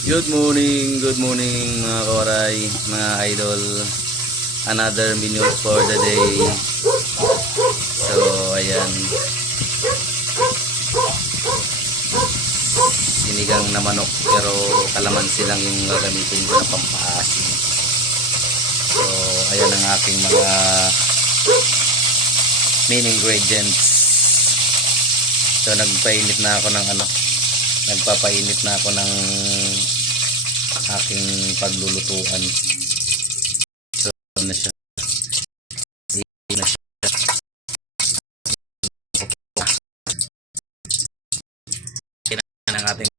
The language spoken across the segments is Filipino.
Good morning mga koray, mga idol. Another menu for the day. So, ayan. Sinigang na manok pero kalamansi lang yung gagamitin ko na pampaasim. So, ayan ang aking mga main ingredients. So, nagpapainit na ako ng aking paglulutuan. So, na siya. Na siya. Kailangan ng ating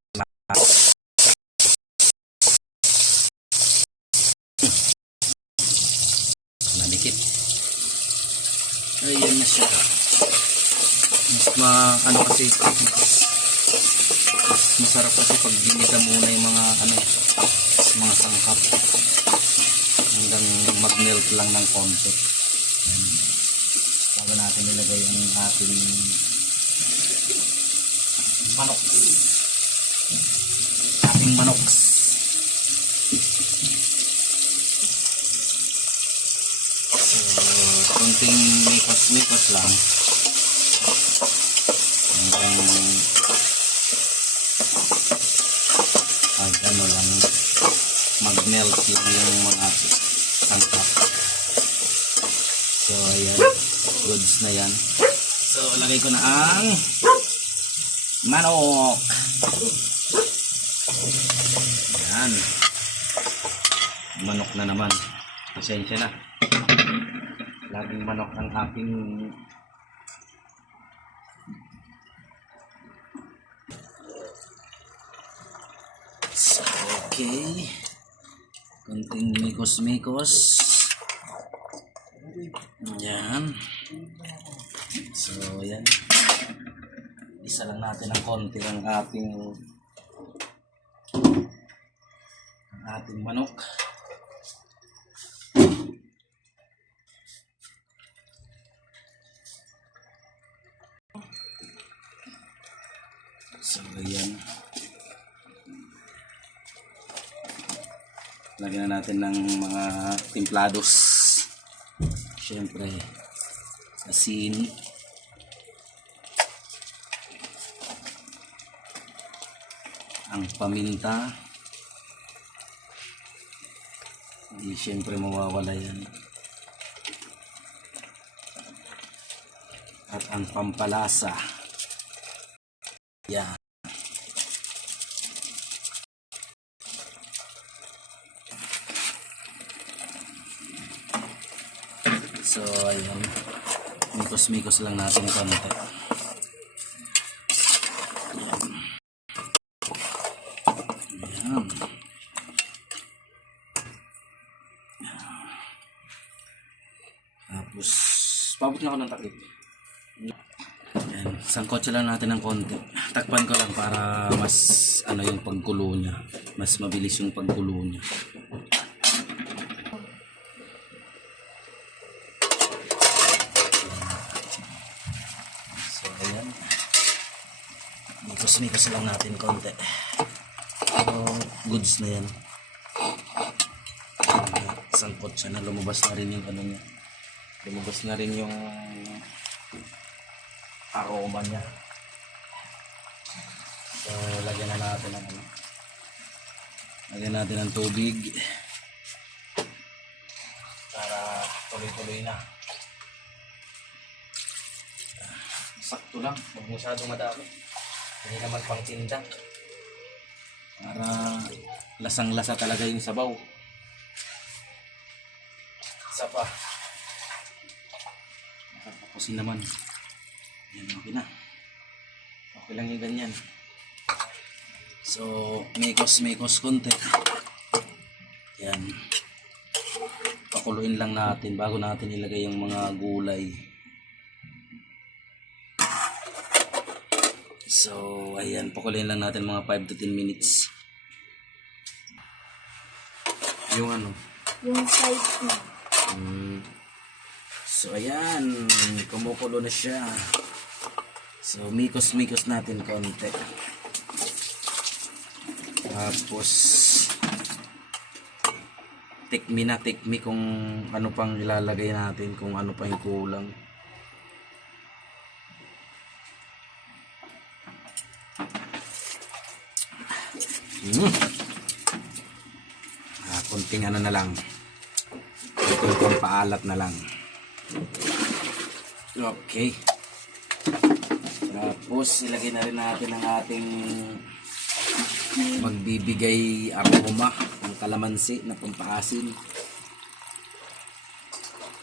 manikit. Ayan na siya. Masarap kasi pag ginisa muna yung mga sangkap hanggang mag-melt lang ng konti. Bago natin nilagay ang ating manok. So, konting mikos lang hanggang mag-melt yung mga sangkap. So ayan, goods na yan. So lagay ko na ang manok. Ayan, manok na naman. Pasensya na, laging manok ang aking so, okay. Konting mikos. Ayan. So, ayan. Isa lang natin ng konti ang ating manok. So, ayan. Lagyan na natin ng mga timplados. Siyempre, asin, ang paminta, hindi siyempre mawawala yan, at ang pampalasa. Yan. So, ayun. Mikos lang natin konti. Ayan. Tapos, pabot na ako ng takip. Ayan. Sangkotsa lang natin ng konti. Takpan ko lang para mas, yung pagkulo niya. Mas mabilis yung pagkulo niya. Mikos lang natin konti. So, goods na yan. Sangkot siya na, lumabas na rin yung niya. Lumabas na rin yung aroma niya. So, lagyan natin ng tubig para tuloy-tuloy na. Sakto lang, huwag masyadong madami. Hindi naman pang tinda. Para lasang-lasa talaga yung sabaw. Isa pa. Nakapakusin naman. Yan, okay na. Okay lang yung ganyan. So, mikos konti. Yan. Pakuluin lang natin bago natin ilagay yung mga gulay. So, ayan, pakuluin lang natin mga 5 to 10 minutes. Yung size na. So, ayan, kumukulo na siya. So, mikos natin konti. Tapos take me kung ano pang ilalagay natin, kung ano pa yung kulang. Konting ano na lang, konting paalat na lang. Okay, tapos ilagay na rin natin ang ating magbibigay aroma ng kalamansi na pampaasin.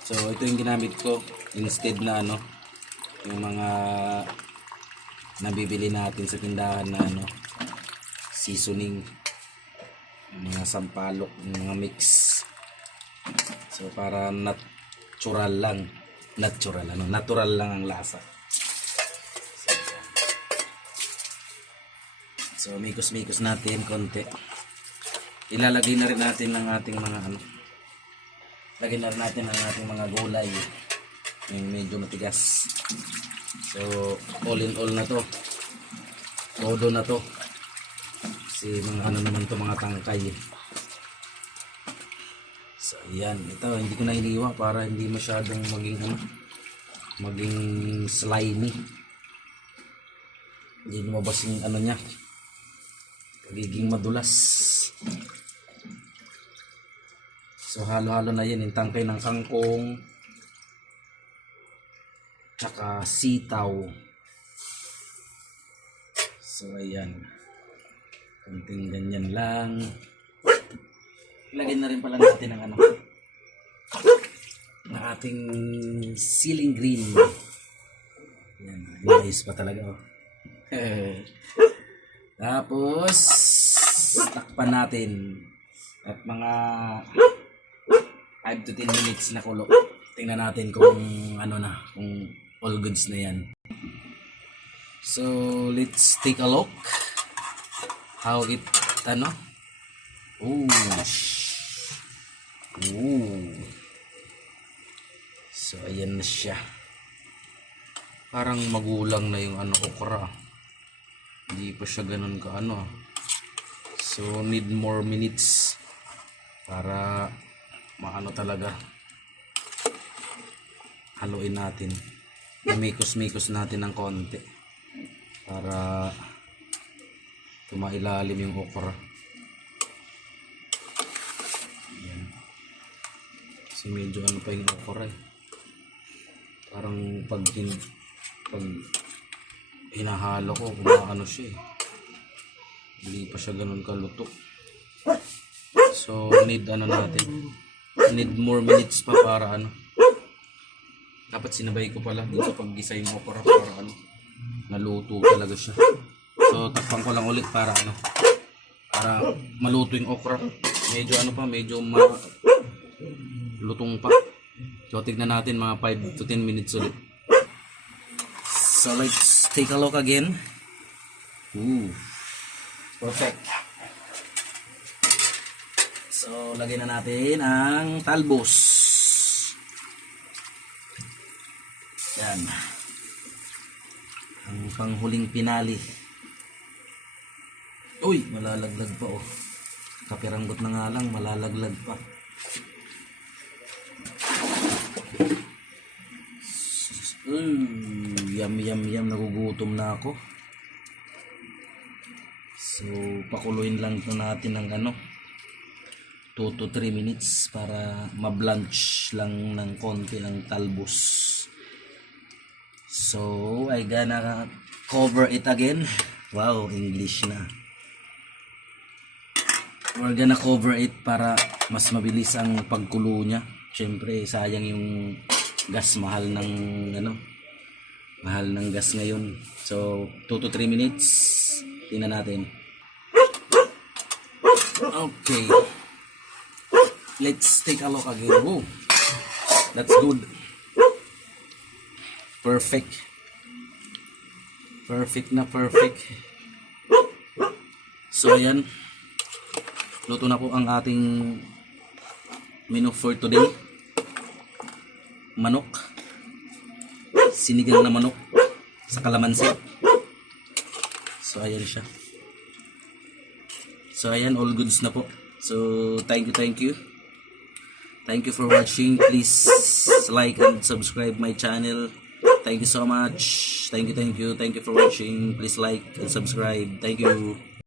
So ito yung ginamit ko instead na ano, yung mga nabibili natin sa tindahan na ano, seasoning, mga sampalok, mga mix. So para natural lang ang lasa. So mikos natin konti. Ilalagay na rin natin ang ating mga ano, lagyan na rin natin ang ating mga gulay yung medyo matigas. So all in all na to, todo na to. Kasi mga ano naman to, mga tangkay. So ayan, ito hindi ko na iniwa para hindi masyadong maging ano, maging slimy. Hindi lumabas yung ano niya, pagiging madulas. So halo-halo na yan yung tangkay ng kangkong tsaka sitaw. So ayan, konting ganyan lang. Ilagay na rin pala natin ang ano, ng ating ceiling green. Yan, nice pa talaga oh. Tapos takpan natin at mga 5 to 10 minutes na kulo. Tingnan natin kung ano na, kung all goods na yan. So let's take a look how it ano. Ooh. So ayan na siya. Parang magulang na yung ano, okra. Hindi pa siya ganun ka ano. So need more minutes para maano talaga. Haluin natin. Mikos natin ng konti para tumailalim yung okra. Yan. Kasi medyo ano pa yung okra eh. Parang pag hinahalo ko, kumaano siya eh. Hindi pa siya ganun kaluto. So need ano natin, need more minutes pa para ano. Dapat sinabay ko pala dun sa paggisa yung okra para ano, naluto talaga siya. So takpan ko lang ulit para ano, para maluto yung okra. Medyo ano pa, medyo lutong pa. So tignan natin mga 5 to 10 minutes ulit. So let's take a look again. Ooh, perfect. So lagyan na natin ang talbos. Yan. Ang panghuling pinali. Uy, malalaglag pa oh. Kapiranggot na nga lang, malalaglag pa. Yum. Nagugutom na ako. So, pakuluin lang ito natin ng ano, 2 to 3 minutes para ma-blanch lang ng konti ang talbos. So, I gonna cover it again. Wow, English na. We're gonna cover it para mas mabilis ang pagkulo niya. Siyempre, sayang yung gas, mahal ng gas ngayon. So 2 to 3 minutes. Tingnan natin. Okay, let's take a look again. Whoa, that's good. Perfect na perfect. So ayan, luto na po ang ating menu for today. Manok, sinigang na manok sa kalamansi. So ayan siya. So ayan, all goods na po. So thank you, thank you. Thank you for watching. Please like and subscribe my channel. Thank you so much. Thank you, thank you. Thank you for watching. Please like and subscribe. Thank you.